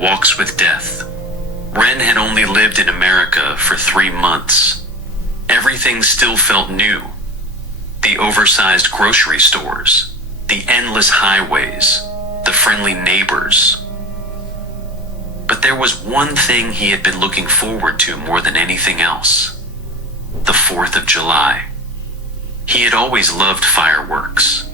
walks with death. Ren had only lived in America for 3 months. Everything still felt new. The oversized grocery stores, the endless highways, the friendly neighbors. But there was one thing he had been looking forward to more than anything else: the 4th of July. He had always loved fireworks.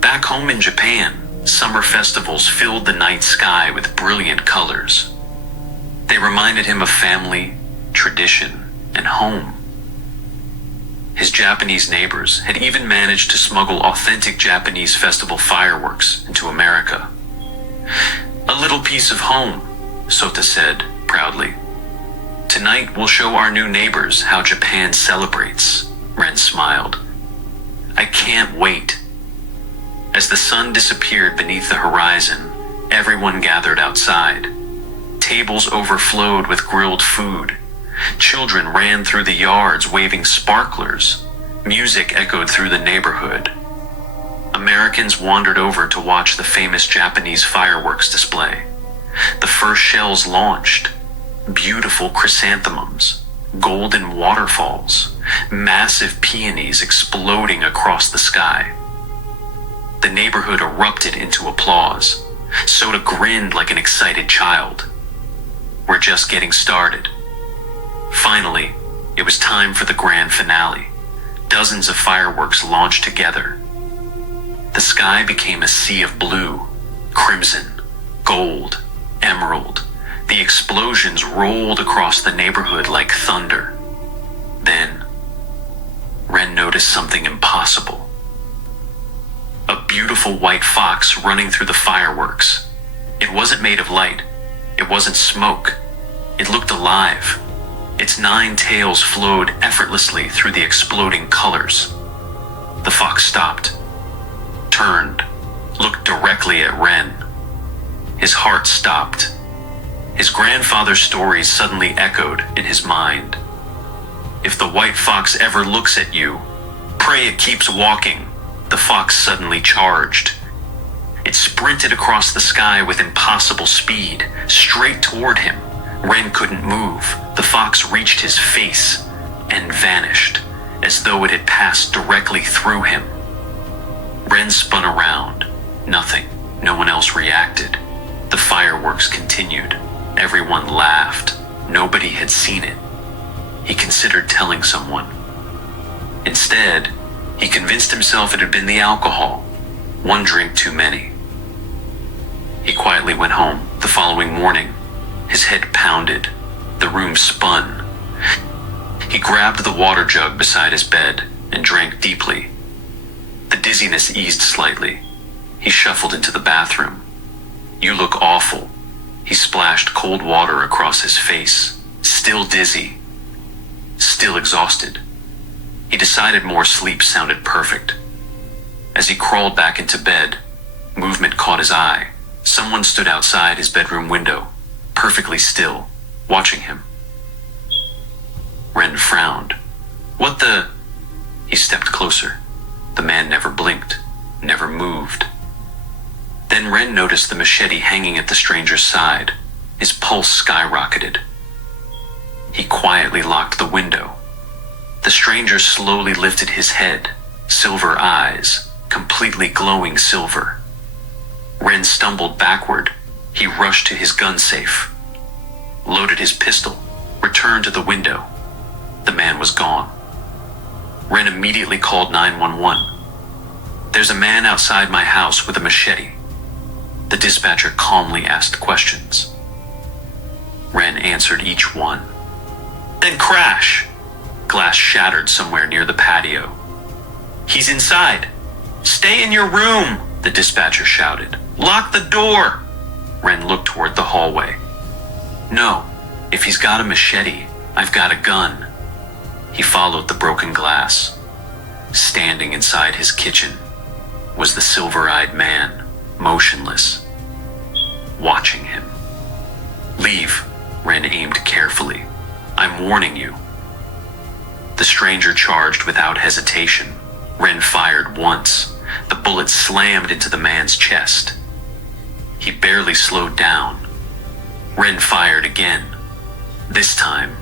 Back home in Japan, summer festivals filled the night sky with brilliant colors. They reminded him of family, tradition, and home. His Japanese neighbors had even managed to smuggle authentic Japanese festival fireworks into America. "A little piece of home," Sota said proudly. "Tonight we'll show our new neighbors how Japan celebrates," Ren smiled. "I can't wait." As the sun disappeared beneath the horizon, everyone gathered outside. Tables overflowed with grilled food. Children ran through the yards waving sparklers. Music echoed through the neighborhood. Americans wandered over to watch the famous Japanese fireworks display. The first shells launched. Beautiful chrysanthemums, golden waterfalls, massive peonies exploding across the sky. The neighborhood erupted into applause. Sota grinned like an excited child. "We're just getting started." Finally, it was time for the grand finale. Dozens of fireworks launched together. The sky became a sea of blue, crimson, gold, emerald. The explosions rolled across the neighborhood like thunder. Then, Ren noticed something impossible. A beautiful white fox running through the fireworks. It wasn't made of light. It wasn't smoke. It looked alive. Its 9 tails flowed effortlessly through the exploding colors. The fox stopped, turned, looked directly at Ren. His heart stopped. His grandfather's stories suddenly echoed in his mind. "If the white fox ever looks at you, pray it keeps walking," the fox suddenly charged. It sprinted across the sky with impossible speed, straight toward him. Ren couldn't move. The fox reached his face and vanished, as though it had passed directly through him. Ren spun around. Nothing. No one else reacted. The fireworks continued. Everyone laughed. Nobody had seen it. He considered telling someone. Instead, he convinced himself it had been the alcohol. One drink too many. He quietly went home. The following morning, his head pounded. The room spun. He grabbed the water jug beside his bed and drank deeply. The dizziness eased slightly. He shuffled into the bathroom. "You look awful." He splashed cold water across his face, still dizzy, still exhausted. He decided more sleep sounded perfect. As he crawled back into bed, movement caught his eye. Someone stood outside his bedroom window, perfectly still, watching him. Ren frowned. "What the?" He stepped closer. The man never blinked, never moved. Then Ren noticed the machete hanging at the stranger's side. His pulse skyrocketed. He quietly locked the window. The stranger slowly lifted his head, silver eyes, completely glowing silver. Ren stumbled backward. He rushed to his gun safe, loaded his pistol, returned to the window. The man was gone. Ren immediately called 911. "There's a man outside my house with a machete." The dispatcher calmly asked questions. Ren answered each one. "Then crash!" Glass shattered somewhere near the patio. "He's inside. Stay in your room," the dispatcher shouted. "Lock the door." Ren looked toward the hallway. "No, if he's got a machete, I've got a gun." He followed the broken glass. Standing inside his kitchen was the silver-eyed man, motionless, watching him. "Leave," Ren aimed carefully. "I'm warning you." The stranger charged without hesitation. Ren fired once. The bullet slammed into the man's chest. He barely slowed down. Wren fired again. This time,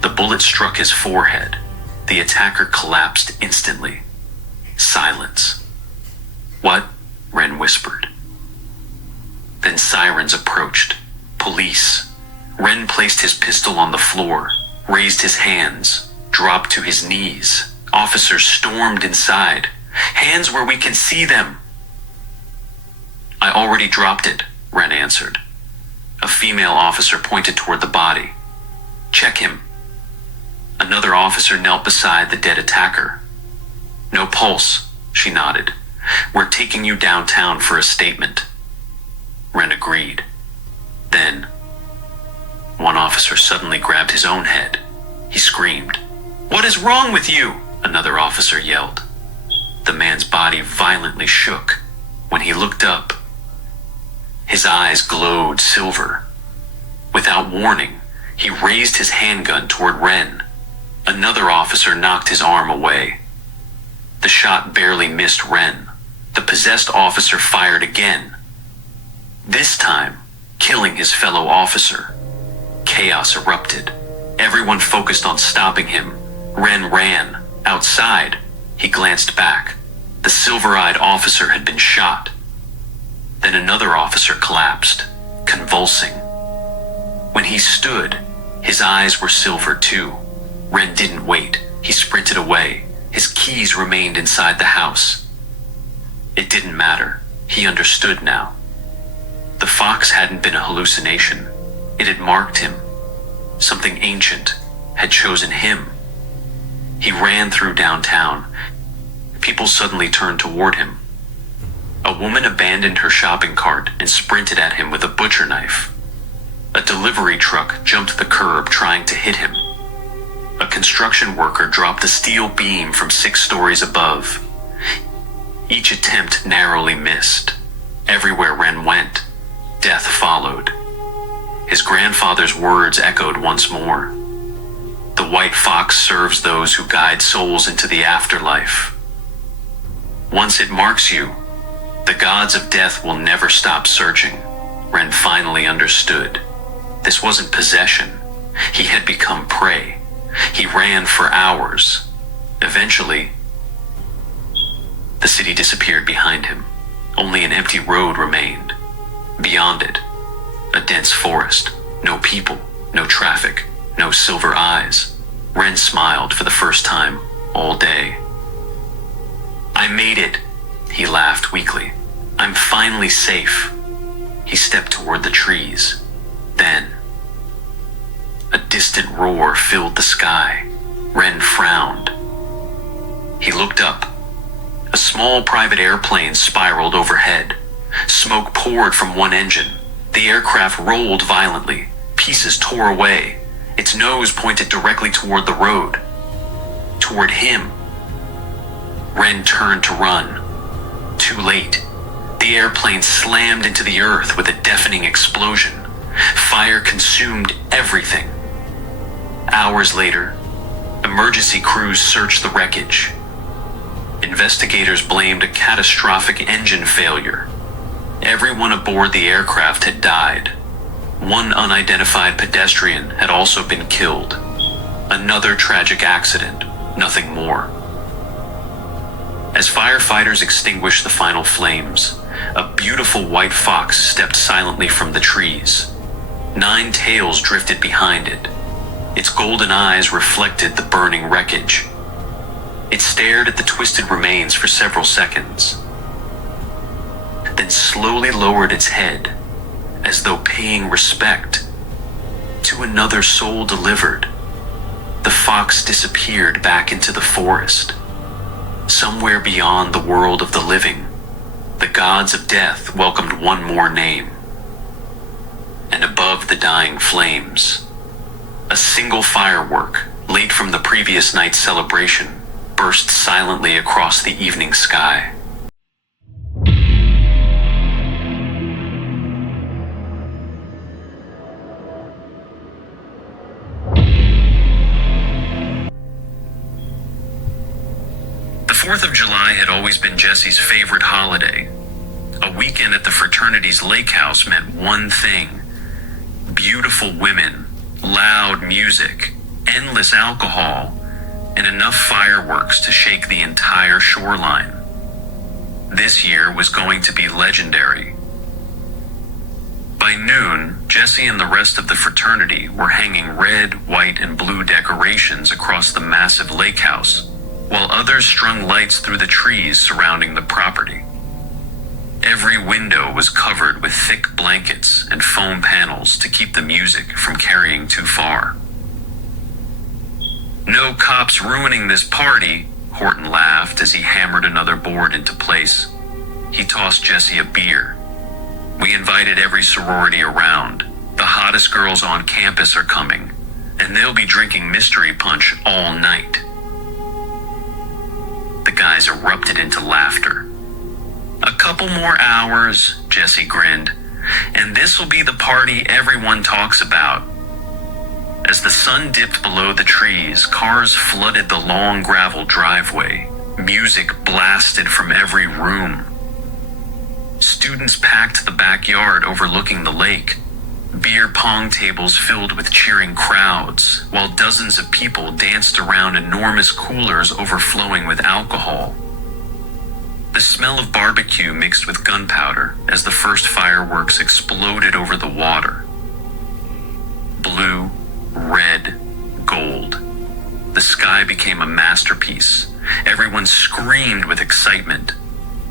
the bullet struck his forehead. The attacker collapsed instantly. Silence. "What?" Wren whispered. Then sirens approached. Police. Wren placed his pistol on the floor, raised his hands, dropped to his knees. Officers stormed inside. "Hands where we can see them!" "I already dropped it," Wren answered. A female officer pointed toward the body. "Check him." Another officer knelt beside the dead attacker. "No pulse," she nodded. "We're taking you downtown for a statement." Wren agreed. Then, one officer suddenly grabbed his own head. He screamed. "What is wrong with you?" Another officer yelled. The man's body violently shook. When he looked up, his eyes glowed silver. Without warning, he raised his handgun toward Wren. Another officer knocked his arm away. The shot barely missed Wren. The possessed officer fired again, this time killing his fellow officer. Chaos erupted. Everyone focused on stopping him. Wren ran. Outside, he glanced back. The silver-eyed officer had been shot. Then another officer collapsed, convulsing. When he stood, his eyes were silver too. Wren didn't wait. He sprinted away. His keys remained inside the house. It didn't matter. He understood now. The fox hadn't been a hallucination. It had marked him. Something ancient had chosen him. He ran through downtown. People suddenly turned toward him. A woman abandoned her shopping cart and sprinted at him with a butcher knife. A delivery truck jumped the curb trying to hit him. A construction worker dropped a steel beam from 6 stories above. Each attempt narrowly missed. Everywhere Wren went, death followed. His grandfather's words echoed once more. The white fox serves those who guide souls into the afterlife. Once it marks you, the gods of death will never stop searching. Wren finally understood. This wasn't possession. He had become prey. He ran for hours. Eventually, the city disappeared behind him. Only an empty road remained. Beyond it, a dense forest. No people, no traffic, no silver eyes. Wren smiled for the first time all day. "I made it," he laughed weakly. "I'm finally safe." He stepped toward the trees. Then, a distant roar filled the sky. Wren frowned. He looked up. A small private airplane spiraled overhead. Smoke poured from one engine. The aircraft rolled violently. Pieces tore away. Its nose pointed directly toward the road. Toward him. Wren turned to run. Too late. The airplane slammed into the earth with a deafening explosion. Fire consumed everything. Hours later, emergency crews searched the wreckage. Investigators blamed a catastrophic engine failure. Everyone aboard the aircraft had died. One unidentified pedestrian had also been killed. Another tragic accident, nothing more. As firefighters extinguished the final flames, a beautiful white fox stepped silently from the trees. 9 tails drifted behind it. Its golden eyes reflected the burning wreckage. It stared at the twisted remains for several seconds, then slowly lowered its head, as though paying respect to another soul delivered. The fox disappeared back into the forest. Somewhere beyond the world of the living, the gods of death welcomed one more name. And above the dying flames, a single firework, late from the previous night's celebration, burst silently across the evening sky. The 4th of July had always been Jesse's favorite holiday. A weekend at the fraternity's lake house meant one thing: beautiful women, loud music, endless alcohol, and enough fireworks to shake the entire shoreline. This year was going to be legendary. By noon, Jesse and the rest of the fraternity were hanging red, white, and blue decorations across the massive lake house, while others strung lights through the trees surrounding the property. Every window was covered with thick blankets and foam panels to keep the music from carrying too far. "No cops ruining this party," Horton laughed as he hammered another board into place. He tossed Jesse a beer. "We invited every sorority around. The hottest girls on campus are coming, and they'll be drinking mystery punch all night." The guys erupted into laughter. "A couple more hours," Jesse grinned, "and this'll be the party everyone talks about." As the sun dipped below the trees, cars flooded the long gravel driveway. Music blasted from every room. Students packed the backyard overlooking the lake. Beer pong tables filled with cheering crowds, while dozens of people danced around enormous coolers overflowing with alcohol. The smell of barbecue mixed with gunpowder as the first fireworks exploded over the water. Blue, red, gold. The sky became a masterpiece. Everyone screamed with excitement.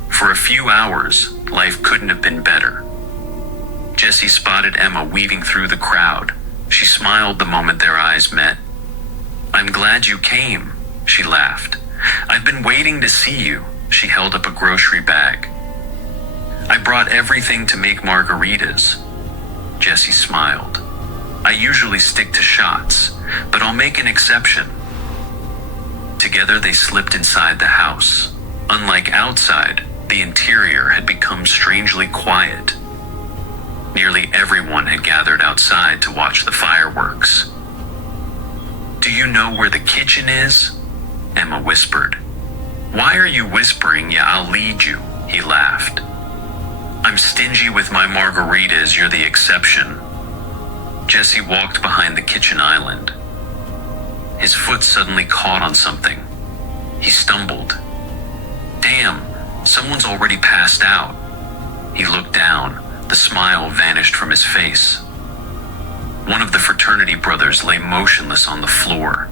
For a few hours, life couldn't have been better. Jesse spotted Emma weaving through the crowd. She smiled the moment their eyes met. "I'm glad you came," she laughed. "I've been waiting to see you." She held up a grocery bag. "I brought everything to make margaritas." Jesse smiled. "I usually stick to shots, but I'll make an exception." Together they slipped inside the house. Unlike outside, the interior had become strangely quiet. Nearly everyone had gathered outside to watch the fireworks. "Do you know where the kitchen is?" Emma whispered. "Why are you whispering? Yeah, I'll lead you," he laughed. "I'm stingy with my margaritas, you're the exception." Jesse walked behind the kitchen island. His foot suddenly caught on something. He stumbled. "Damn, someone's already passed out." He looked down. The smile vanished from his face. One of the fraternity brothers lay motionless on the floor.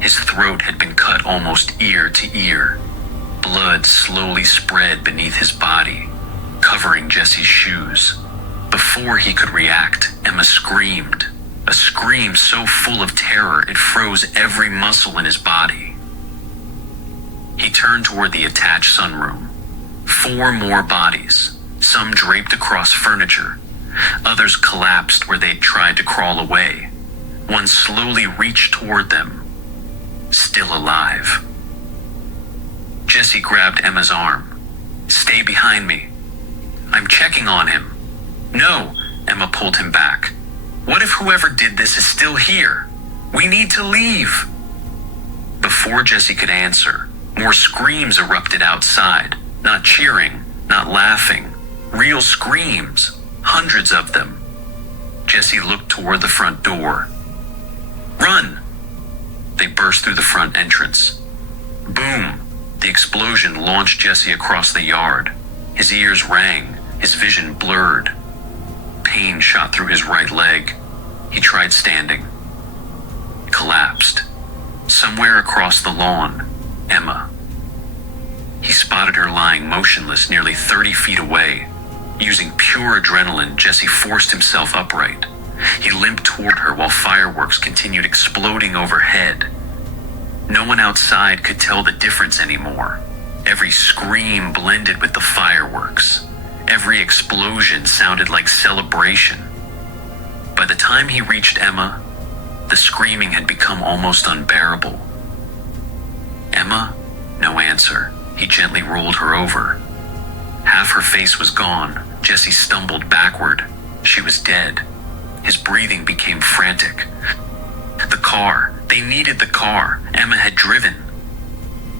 His throat had been cut almost ear to ear. Blood slowly spread beneath his body, covering Jesse's shoes. Before he could react, Emma screamed. A scream so full of terror it froze every muscle in his body. He turned toward the attached sunroom. 4 more bodies, some draped across furniture. Others collapsed where they'd tried to crawl away. One slowly reached toward them, still alive. Jesse grabbed Emma's arm. "Stay behind me. I'm checking on him." "No," Emma pulled him back. "What if whoever did this is still here? We need to leave." Before Jesse could answer, more screams erupted outside. Not cheering, not laughing. Real screams. Hundreds of them. Jesse looked toward the front door. "Run!" They burst through the front entrance. Boom! The explosion launched Jesse across the yard. His ears rang, his vision blurred. Pain shot through his right leg. He tried standing. Collapsed. Somewhere across the lawn, Emma. He spotted her lying motionless nearly 30 feet away. Using pure adrenaline, Jesse forced himself upright. He limped toward her while fireworks continued exploding overhead. No one outside could tell the difference anymore. Every scream blended with the fireworks. Every explosion sounded like celebration. By the time he reached Emma, the screaming had become almost unbearable. "Emma?" No answer. He gently rolled her over. Half her face was gone. Jesse stumbled backward. She was dead. His breathing became frantic. The car. They needed the car Emma had driven.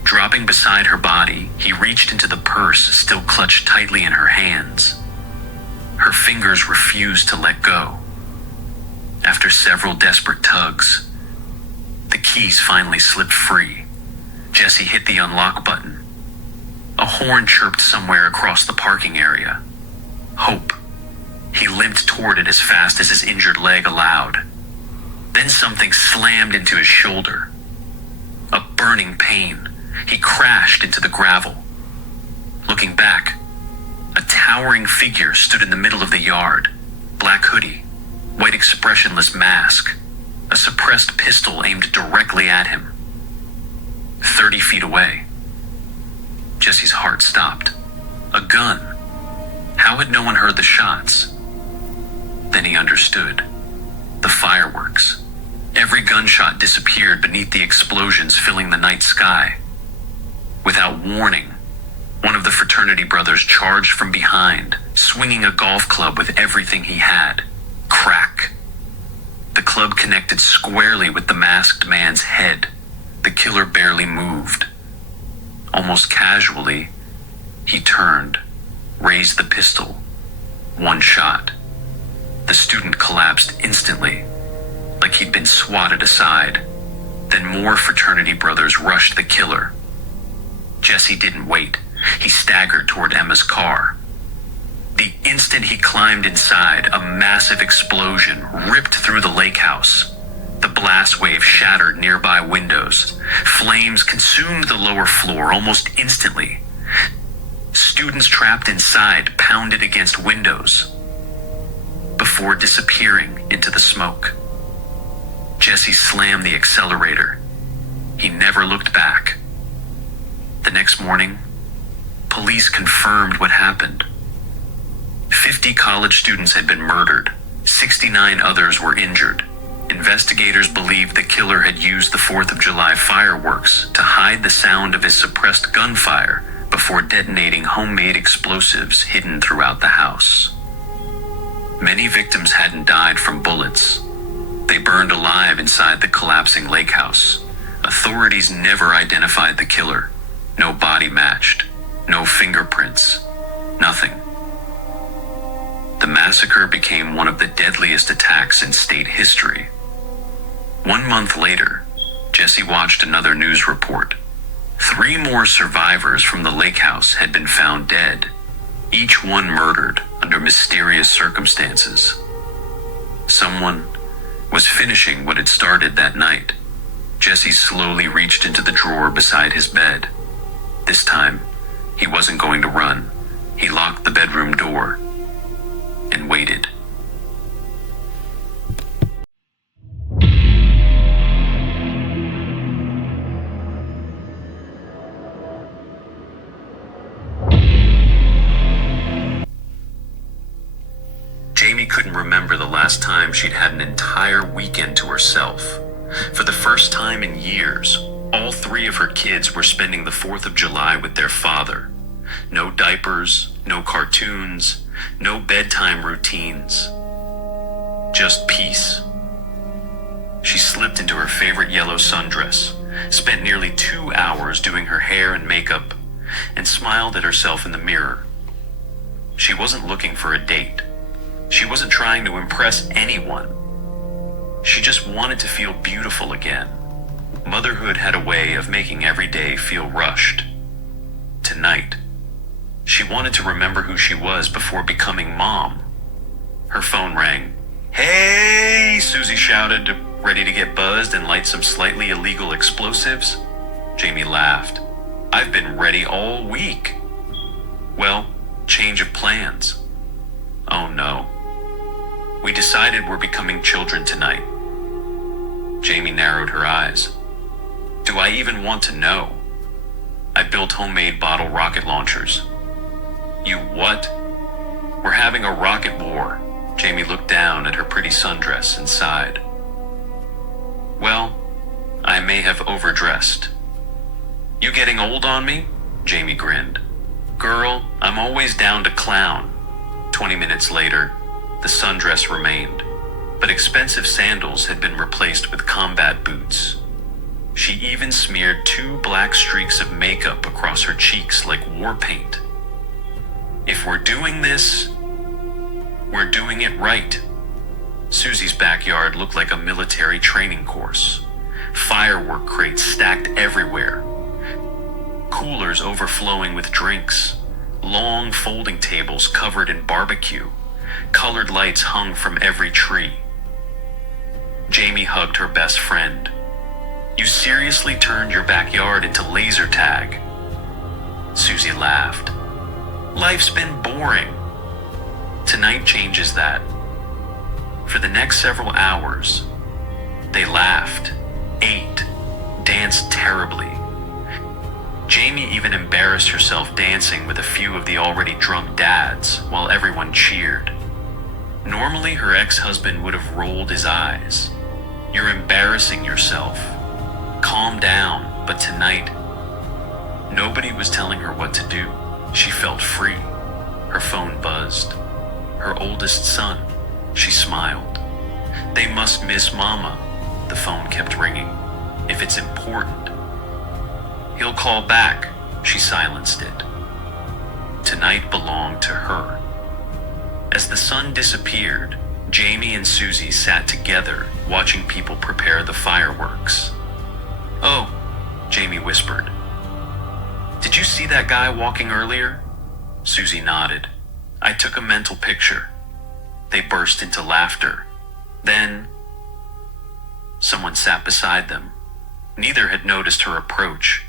Dropping beside her body, he reached into the purse still clutched tightly in her hands. Her fingers refused to let go. After several desperate tugs, the keys finally slipped free. Jesse hit the unlock button. A horn chirped somewhere across the parking area. Hope. He limped toward it as fast as his injured leg allowed. Then something slammed into his shoulder. A burning pain. He crashed into the gravel. Looking back, a towering figure stood in the middle of the yard. Black hoodie, white expressionless mask, a suppressed pistol aimed directly at him. 30 feet away. Jesse's heart stopped. A gun. How had no one heard the shots? Then he understood. The fireworks. Every gunshot disappeared beneath the explosions filling the night sky. Without warning, one of the fraternity brothers charged from behind, swinging a golf club with everything he had. Crack. The club connected squarely with the masked man's head. The killer barely moved. Almost casually, he turned, raised the pistol. One shot. The student collapsed instantly, like he'd been swatted aside. Then more fraternity brothers rushed the killer. Jesse didn't wait. He staggered toward Emma's car. The instant he climbed inside, a massive explosion ripped through the lake house. The blast wave shattered nearby windows. Flames consumed the lower floor almost instantly. Students trapped inside pounded against windows before disappearing into the smoke. Jesse slammed the accelerator. He never looked back. The next morning, police confirmed what happened. 50 college students had been murdered. 69 others were injured. Investigators believed the killer had used the 4th of July fireworks to hide the sound of his suppressed gunfire before detonating homemade explosives hidden throughout the house. Many victims hadn't died from bullets. They burned alive inside the collapsing lake house. Authorities never identified the killer. No body matched. No fingerprints. Nothing. The massacre became one of the deadliest attacks in state history. 1 month later, Jesse watched another news report. 3 more survivors from the lake house had been found dead, each one murdered under mysterious circumstances. Someone was finishing what had started that night. Jesse slowly reached into the drawer beside his bed. This time, he wasn't going to run. He locked the bedroom door and waited. Jamie couldn't remember the last time she'd had an entire weekend to herself. For the first time in years, all 3 of her kids were spending the 4th of July with their father. No diapers, no cartoons, no bedtime routines. Just peace. She slipped into her favorite yellow sundress, spent nearly 2 hours doing her hair and makeup, and smiled at herself in the mirror. She wasn't looking for a date. She wasn't trying to impress anyone. She just wanted to feel beautiful again. Motherhood had a way of making every day feel rushed. Tonight, she wanted to remember who she was before becoming mom. Her phone rang. "Hey!" Susie shouted, ready to get buzzed and light some slightly illegal explosives. Jamie laughed. "I've been ready all week." "Well, change of plans." "Oh no. We decided we're becoming children tonight." Jamie narrowed her eyes. "Do I even want to know? I built homemade bottle rocket launchers." "You what?" "We're having a rocket war." Jamie looked down at her pretty sundress and sighed. "Well, I may have overdressed." "You getting old on me?" Jamie grinned. "Girl, I'm always down to clown." 20 minutes later, the sundress remained, but expensive sandals had been replaced with combat boots. She even smeared 2 black streaks of makeup across her cheeks like war paint. "If we're doing this, we're doing it right." Susie's backyard looked like a military training course. Firework crates stacked everywhere. Coolers overflowing with drinks. Long folding tables covered in barbecue. Colored lights hung from every tree. Jamie hugged her best friend. "You seriously turned your backyard into laser tag?" Susie laughed. "Life's been boring. Tonight changes that." For the next several hours, they laughed, ate, danced terribly. Jamie even embarrassed herself dancing with a few of the already drunk dads while everyone cheered. Normally, her ex-husband would have rolled his eyes. "You're embarrassing yourself. Calm down." But tonight, nobody was telling her what to do. She felt free. Her phone buzzed. Her oldest son. She smiled. "They must miss Mama." The phone kept ringing. "If it's important." "He'll call back." She silenced it. Tonight belonged to her. As the sun disappeared, Jamie and Susie sat together, watching people prepare the fireworks. "Oh," Jamie whispered. "Did you see that guy walking earlier?" Susie nodded. "I took a mental picture." They burst into laughter. Then, someone sat beside them. Neither had noticed her approach.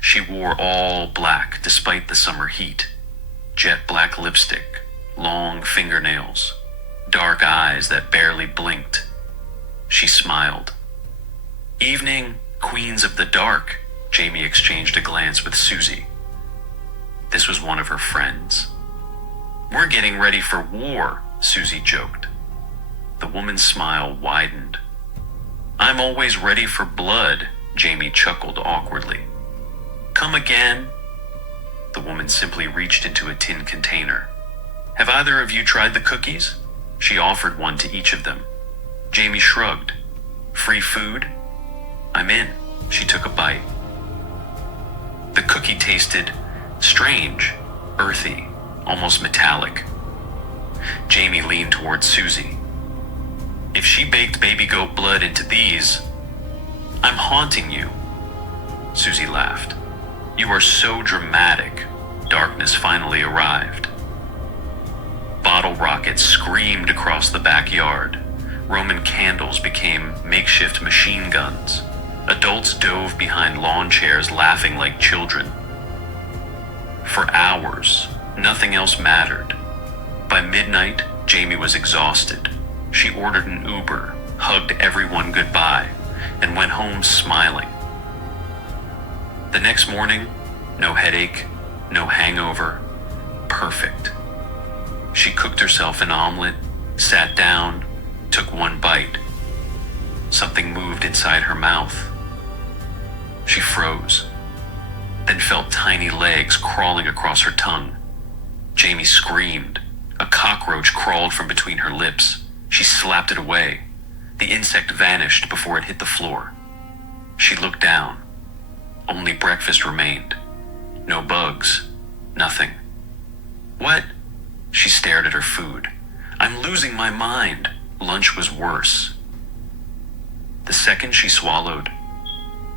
She wore all black despite the summer heat. Jet black lipstick, long fingernails, dark eyes that barely blinked. She smiled. "Evening, Queens of the Dark." Jamie exchanged a glance with Susie. This was one of her friends. "We're getting ready for war," Susie joked. The woman's smile widened. "I'm always ready for blood," Jamie chuckled awkwardly. "Come again?" The woman simply reached into a tin container. "Have either of you tried the cookies?" She offered one to each of them. Jamie shrugged. "Free food? I'm in." She took a bite. The cookie tasted strange, earthy, almost metallic. Jamie leaned towards Susie. "If she baked baby goat blood into these, I'm haunting you." Susie laughed. "You are so dramatic." Darkness finally arrived. Bottle rockets screamed across the backyard. Roman candles became makeshift machine guns. Adults dove behind lawn chairs laughing like children. For hours, nothing else mattered. By midnight, Jamie was exhausted. She ordered an Uber, hugged everyone goodbye, and went home smiling. The next morning, no headache, no hangover, perfect. She cooked herself an omelet, sat down, took one bite. Something moved inside her mouth. She froze, then felt tiny legs crawling across her tongue. Jamie screamed. A cockroach crawled from between her lips. She slapped it away. The insect vanished before it hit the floor. She looked down. Only breakfast remained. No bugs. Nothing. "What?" She stared at her food. "I'm losing my mind." Lunch was worse. The second she swallowed,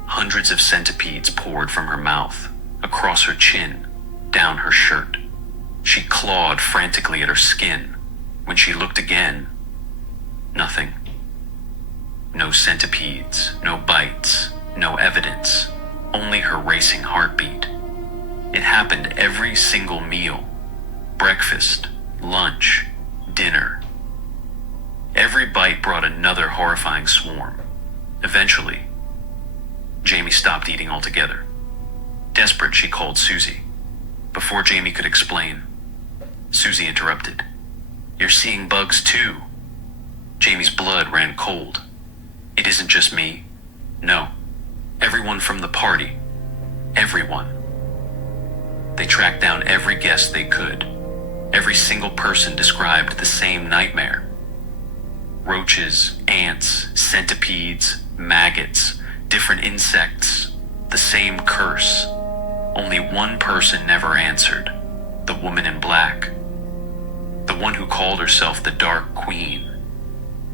hundreds of centipedes poured from her mouth, across her chin, down her shirt. She clawed frantically at her skin. When she looked again, nothing. No centipedes, no bites, no evidence, only her racing heartbeat. It happened every single meal. Breakfast, lunch, dinner. Every bite brought another horrifying swarm. Eventually, Jamie stopped eating altogether. Desperate, she called Susie. Before Jamie could explain, Susie interrupted. "You're seeing bugs too." Jamie's blood ran cold. "It isn't just me. No. Everyone from the party. Everyone." They tracked down every guest they could. Every single person described the same nightmare. Roaches, ants, centipedes, maggots, different insects, the same curse. Only one person never answered. The woman in black. The one who called herself the Dark Queen.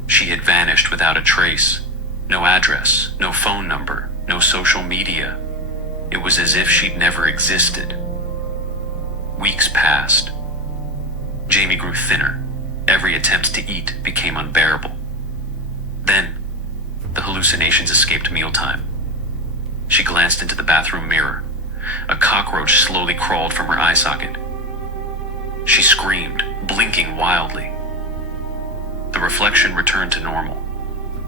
She had vanished without a trace. No address, no phone number, no social media. It was as if she'd never existed. Weeks passed. Jamie grew thinner. Every attempt to eat became unbearable. Then, the hallucinations escaped mealtime. She glanced into the bathroom mirror. A cockroach slowly crawled from her eye socket. She screamed, blinking wildly. The reflection returned to normal.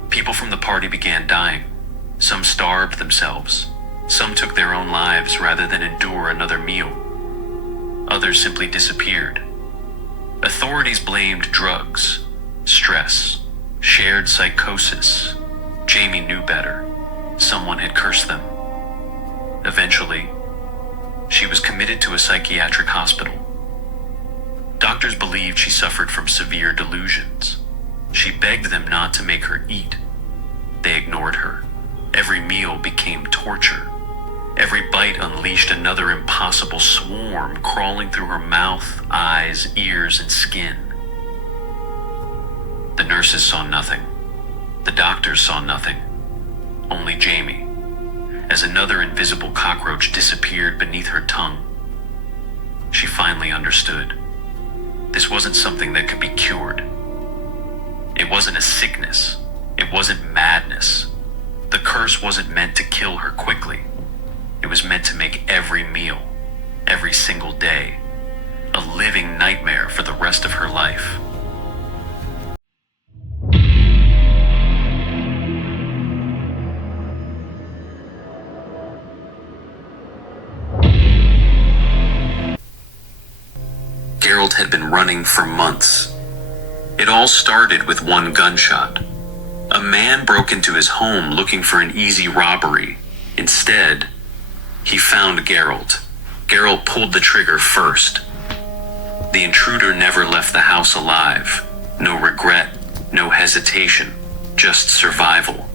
People from the party began dying. Some starved themselves. Some took their own lives rather than endure another meal. Others simply disappeared. Authorities blamed drugs, stress, shared psychosis. Jamie knew better. Someone had cursed them. Eventually, she was committed to a psychiatric hospital. Doctors believed she suffered from severe delusions. She begged them not to make her eat. They ignored her. Every meal became torture. Every bite unleashed another impossible swarm crawling through her mouth, eyes, ears, and skin. The nurses saw nothing. The doctors saw nothing. Only Jamie, as another invisible cockroach disappeared beneath her tongue. She finally understood. This wasn't something that could be cured. It wasn't a sickness. It wasn't madness. The curse wasn't meant to kill her quickly. It was meant to make every meal, every single day, a living nightmare for the rest of her life. Gerald had been running for months. It all started with one gunshot. A man broke into his home looking for an easy robbery. Instead, he found Gerald. Gerald pulled the trigger first. The intruder never left the house alive. No regret, no hesitation, just survival.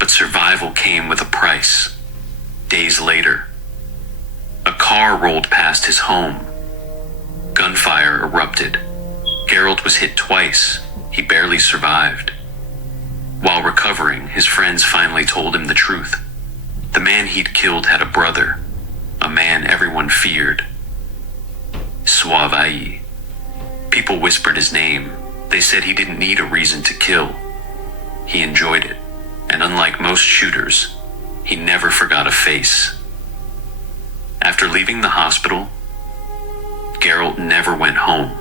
But survival came with a price. Days later, a car rolled past his home. Gunfire erupted. Gerald was hit twice. He barely survived. While recovering, his friends finally told him the truth. The man he'd killed had a brother, a man everyone feared. Suavai. People whispered his name. They said he didn't need a reason to kill. He enjoyed it, and unlike most shooters, he never forgot a face. After leaving the hospital, Gerald never went home.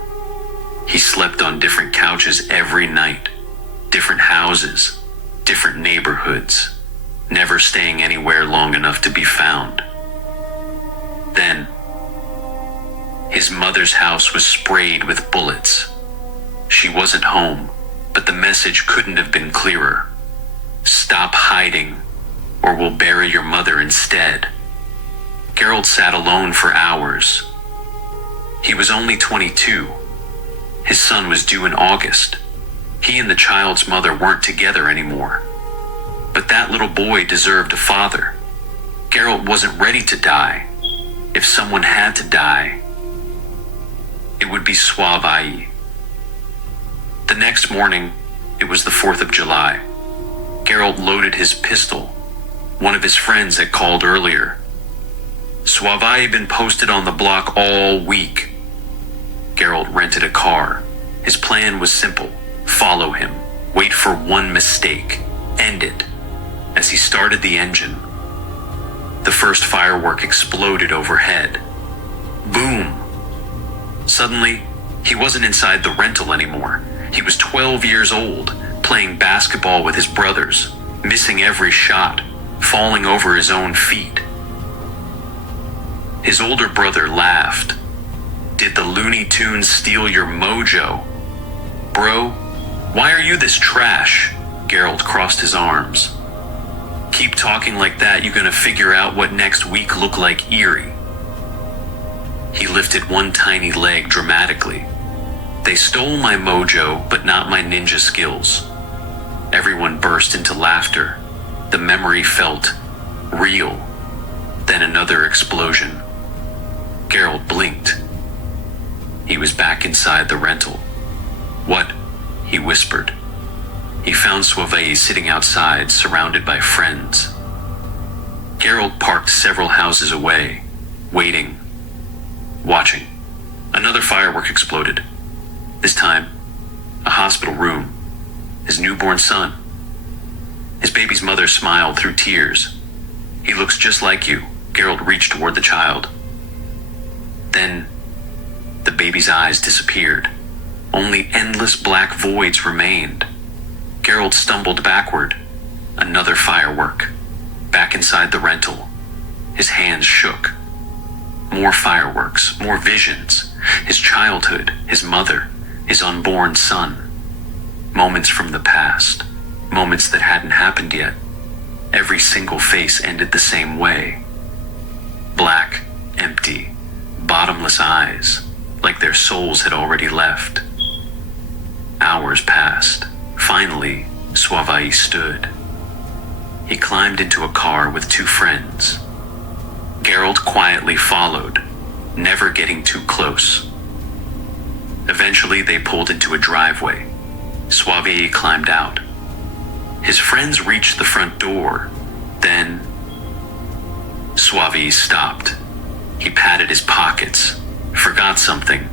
He slept on different couches every night, different houses, different neighborhoods, never staying anywhere long enough to be found. Then, his mother's house was sprayed with bullets. She wasn't home, but the message couldn't have been clearer. Stop hiding, or we'll bury your mother instead. Gerald sat alone for hours. He was only 22. His son was due in August. He and the child's mother weren't together anymore. But that little boy deserved a father. Gerald wasn't ready to die. If someone had to die, it would be Suavai. The next morning, it was the 4th of July. Gerald loaded his pistol. One of his friends had called earlier. Suavai had been posted on the block all week. Gerald rented a car. His plan was simple. Follow him. Wait for one mistake. End it. As he started the engine, the first firework exploded overhead. Boom! Suddenly, he wasn't inside the rental anymore. He was 12 years old, playing basketball with his brothers, missing every shot, falling over his own feet. His older brother laughed. Did the Looney Tunes steal your mojo? Bro, why are you this trash? Gerald crossed his arms. Keep talking like that, you're gonna figure out what next week looked like Erie. He lifted one tiny leg dramatically. They stole my mojo, but not my ninja skills. Everyone burst into laughter. The memory felt real. Then another explosion. Gerald blinked. He was back inside the rental. What? He whispered. He found Suave sitting outside, surrounded by friends. Gerald parked several houses away, waiting, watching. Another firework exploded. This time, a hospital room. His newborn son. His baby's mother smiled through tears. "He looks just like you." Gerald reached toward the child. Then, the baby's eyes disappeared. Only endless black voids remained. Gerald stumbled backward. Another firework. Back inside the rental. His hands shook. More fireworks, more visions. His childhood, his mother, his unborn son. Moments from the past. Moments that hadn't happened yet. Every single face ended the same way. Black, empty, bottomless eyes, like their souls had already left. Hours passed. Finally, Suave stood. He climbed into a car with two friends. Gerald quietly followed, never getting too close. Eventually, they pulled into a driveway. Suave climbed out. His friends reached the front door. Then, Suave stopped. He patted his pockets, forgot something.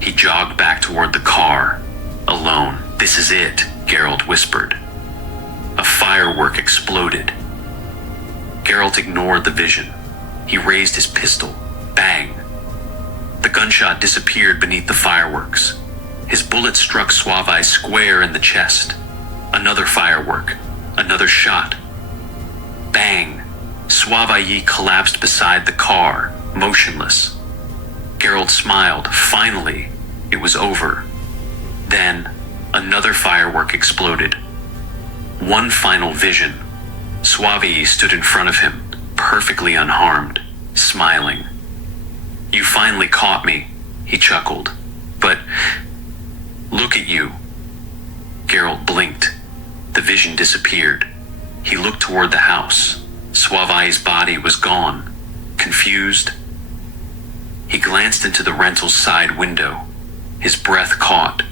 He jogged back toward the car, alone. "This is it," Gerald whispered. A firework exploded. Gerald ignored the vision. He raised his pistol. Bang! The gunshot disappeared beneath the fireworks. His bullet struck Suave square in the chest. Another firework. Another shot. Bang! Suave collapsed beside the car, motionless. Gerald smiled. Finally, it was over. Then, another firework exploded. One final vision. Suave stood in front of him, perfectly unharmed, smiling. "You finally caught me," he chuckled. "But look at you." Gerald blinked. The vision disappeared. He looked toward the house. Suave's body was gone, confused. He glanced into the rental's side window. His breath caught.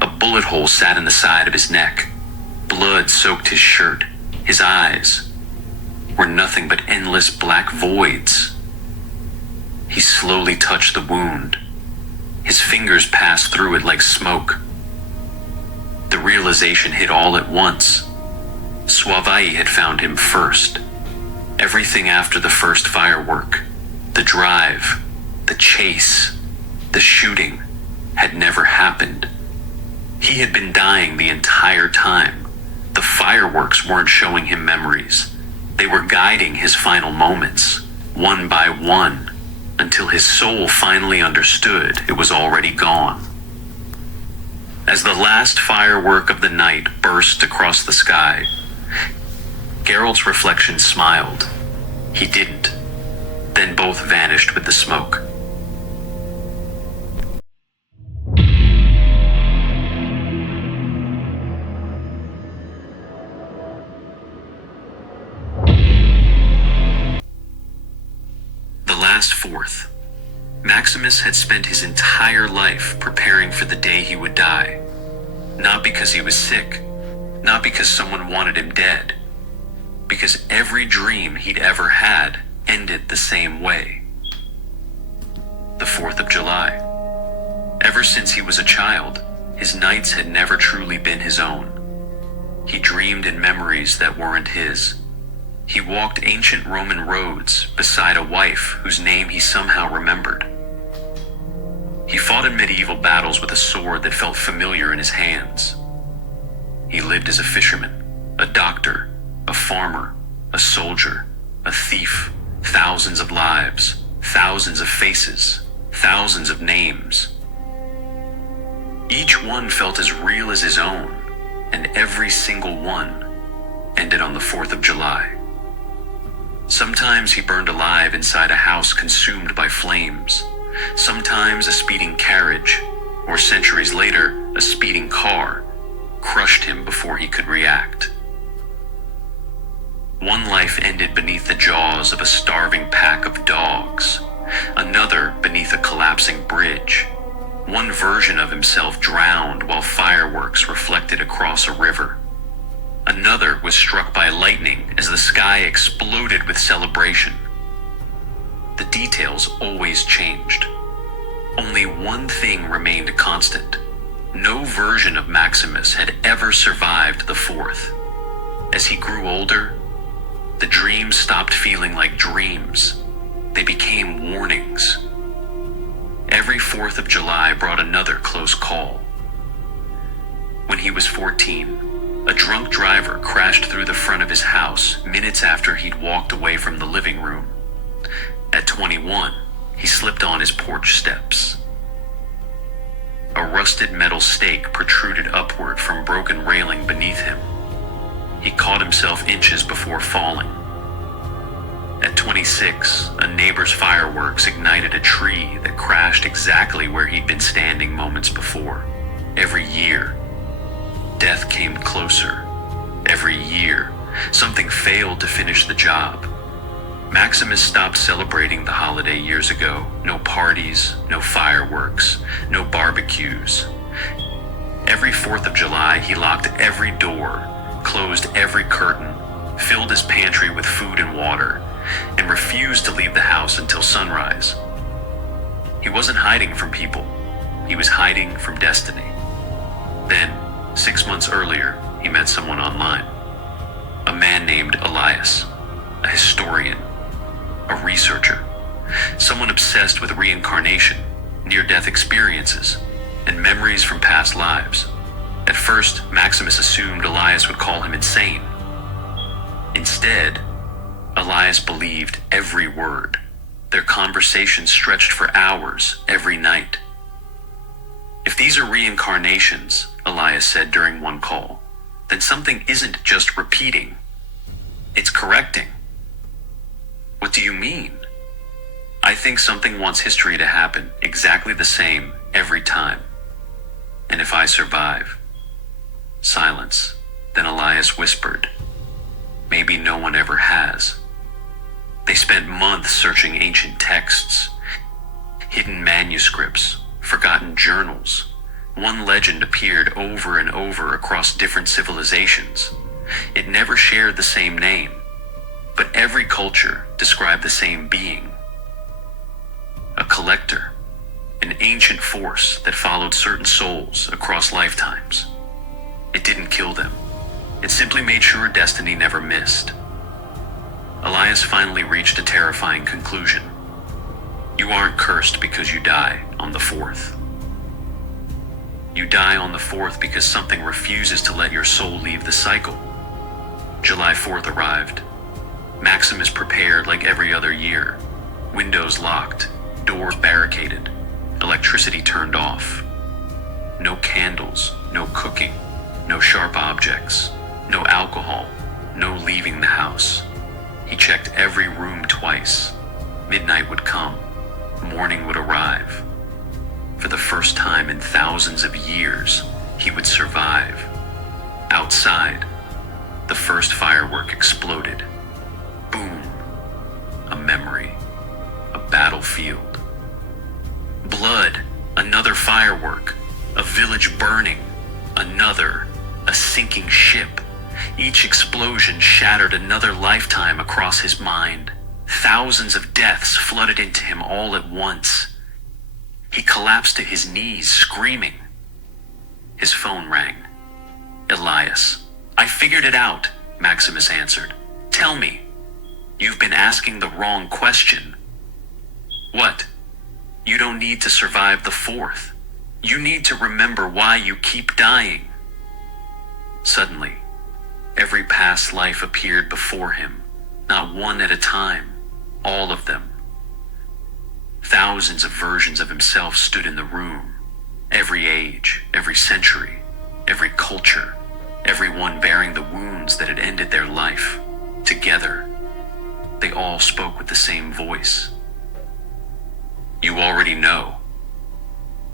A bullet hole sat in the side of his neck. Blood soaked his shirt. His eyes were nothing but endless black voids. He slowly touched the wound. His fingers passed through it like smoke. The realization hit all at once. Suave had found him first. Everything after the first firework, the drive, the chase, the shooting, had never happened. He had been dying the entire time. The fireworks weren't showing him memories. They were guiding his final moments, one by one, until his soul finally understood it was already gone. As the last firework of the night burst across the sky, Gerald's reflection smiled. He didn't. Then both vanished with the smoke. The last fourth. Maximus had spent his entire life preparing for the day he would die. Not because he was sick, not because someone wanted him dead, because every dream he'd ever had ended the same way. The 4th of July. Ever since he was a child, his nights had never truly been his own. He dreamed in memories that weren't his. He walked ancient Roman roads beside a wife whose name he somehow remembered. He fought in medieval battles with a sword that felt familiar in his hands. He lived as a fisherman, a doctor, a farmer, a soldier, a thief. Thousands of lives, thousands of faces, thousands of names. Each one felt as real as his own, and every single one ended on the 4th of July. Sometimes he burned alive inside a house consumed by flames. Sometimes a speeding carriage, or centuries later, a speeding car, crushed him before he could react. One life ended beneath the jaws of a starving pack of dogs, another beneath a collapsing bridge. One version of himself drowned while fireworks reflected across a river. Another was struck by lightning as the sky exploded with celebration. The details always changed. Only one thing remained constant. No version of Maximus had ever survived the 4th. As he grew older, the dreams stopped feeling like dreams. They became warnings. Every 4th of July brought another close call. When he was 14, a drunk driver crashed through the front of his house minutes after he'd walked away from the living room. At 21, he slipped on his porch steps. A rusted metal stake protruded upward from broken railing beneath him. He caught himself inches before falling. At 26, a neighbor's fireworks ignited a tree that crashed exactly where he'd been standing moments before. Every year, death came closer. Every year, something failed to finish the job. Maximus stopped celebrating the holiday years ago. No parties, no fireworks, no barbecues. Every 4th of July, he locked every door, closed every curtain, filled his pantry with food and water, and refused to leave the house until sunrise. He wasn't hiding from people. He was hiding from destiny. Then, 6 months earlier, he met someone online. A man named Elias, a historian, a researcher, someone obsessed with reincarnation, near-death experiences, and memories from past lives. At first, Maximus assumed Elias would call him insane. Instead, Elias believed every word. Their conversation stretched for hours every night. If these are reincarnations, Elias said during one call, then something isn't just repeating. It's correcting. What do you mean? I think something wants history to happen exactly the same every time. And if I survive. Silence. Then Elias whispered, maybe no one ever has. They spent months searching ancient texts, hidden manuscripts, forgotten journals. One legend appeared over and over across different civilizations. It never shared the same name, but every culture described the same being. A collector, an ancient force that followed certain souls across lifetimes. It didn't kill them. It simply made sure destiny never missed. Elias finally reached a terrifying conclusion. You aren't cursed because you die on the 4th. You die on the 4th because something refuses to let your soul leave the cycle. July 4th arrived. Maximus prepared like every other year. Windows locked, doors barricaded, electricity turned off. No candles, no cooking, no sharp objects, no alcohol, no leaving the house. He checked every room twice. Midnight would come. Morning would arrive. For the first time in thousands of years, he would survive. Outside, the first firework exploded. Boom. A memory. A battlefield. Blood. Another firework. A village burning. Another. A sinking ship. Each explosion shattered another lifetime across his mind. Thousands of deaths flooded into him all at once. He collapsed to his knees, screaming. His phone rang. Elias. I figured it out, Maximus answered. Tell me. You've been asking the wrong question. What? You don't need to survive the 4th. You need to remember why you keep dying. Suddenly, every past life appeared before him, not one at a time, all of them. Thousands of versions of himself stood in the room. Every age, every century, every culture, everyone bearing the wounds that had ended their life. Together, they all spoke with the same voice. You already know.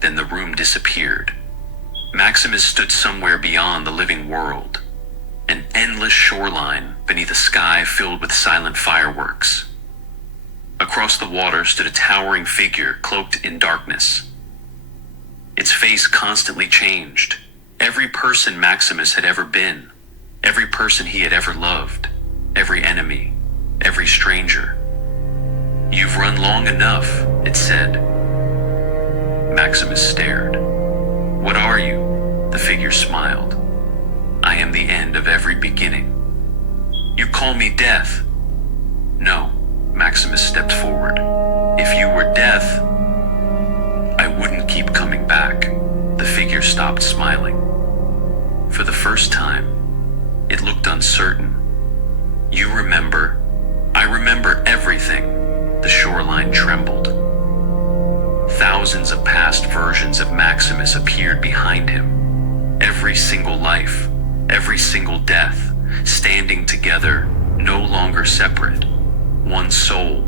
Then the room disappeared. Maximus stood somewhere beyond the living world, an endless shoreline beneath a sky filled with silent fireworks. Across the water stood a towering figure cloaked in darkness. Its face constantly changed. Every person Maximus had ever been, every person he had ever loved, every enemy, every stranger. "You've run long enough," it said. Maximus stared. "What are you?" The figure smiled. "I am the end of every beginning." "You call me Death." "No," Maximus stepped forward. "If you were Death, I wouldn't keep coming back." The figure stopped smiling. For the first time, it looked uncertain. "You remember?" "I remember everything." The shoreline trembled. Thousands of past versions of Maximus appeared behind him. Every single life, every single death, standing together, no longer separate. One soul.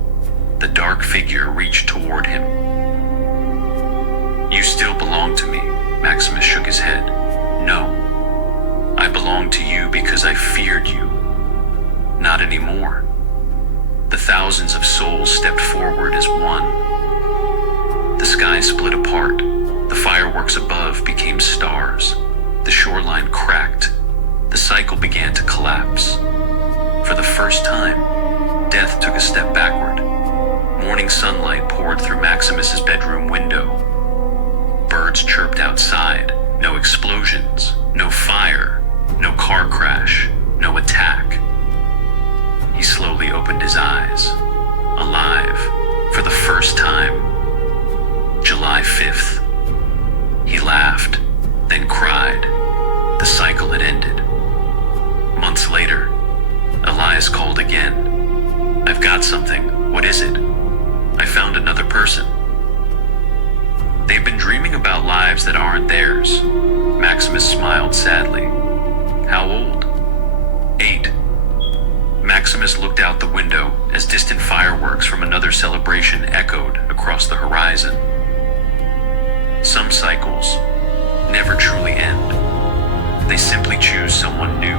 The dark figure reached toward him. "You still belong to me," Maximus shook his head. "No. I belong to you because I feared you. Not anymore." The thousands of souls stepped forward as one. The sky split apart. The fireworks above became stars. The shoreline cracked. The cycle began to collapse. For the first time, death took a step backward. Morning sunlight poured through Maximus's bedroom window. Birds chirped outside. No explosions, no fire, no car crash, no attack. He slowly opened his eyes, alive, for the first time. July 5th. He laughed, then cried. The cycle had ended. Months later, Elias called again. "I've got something. What is it?" "I found another person." "They've been dreaming about lives that aren't theirs." Maximus smiled sadly. "How old?" 8. Maximus looked out the window as distant fireworks from another celebration echoed across the horizon. Some cycles never truly end. They simply choose someone new.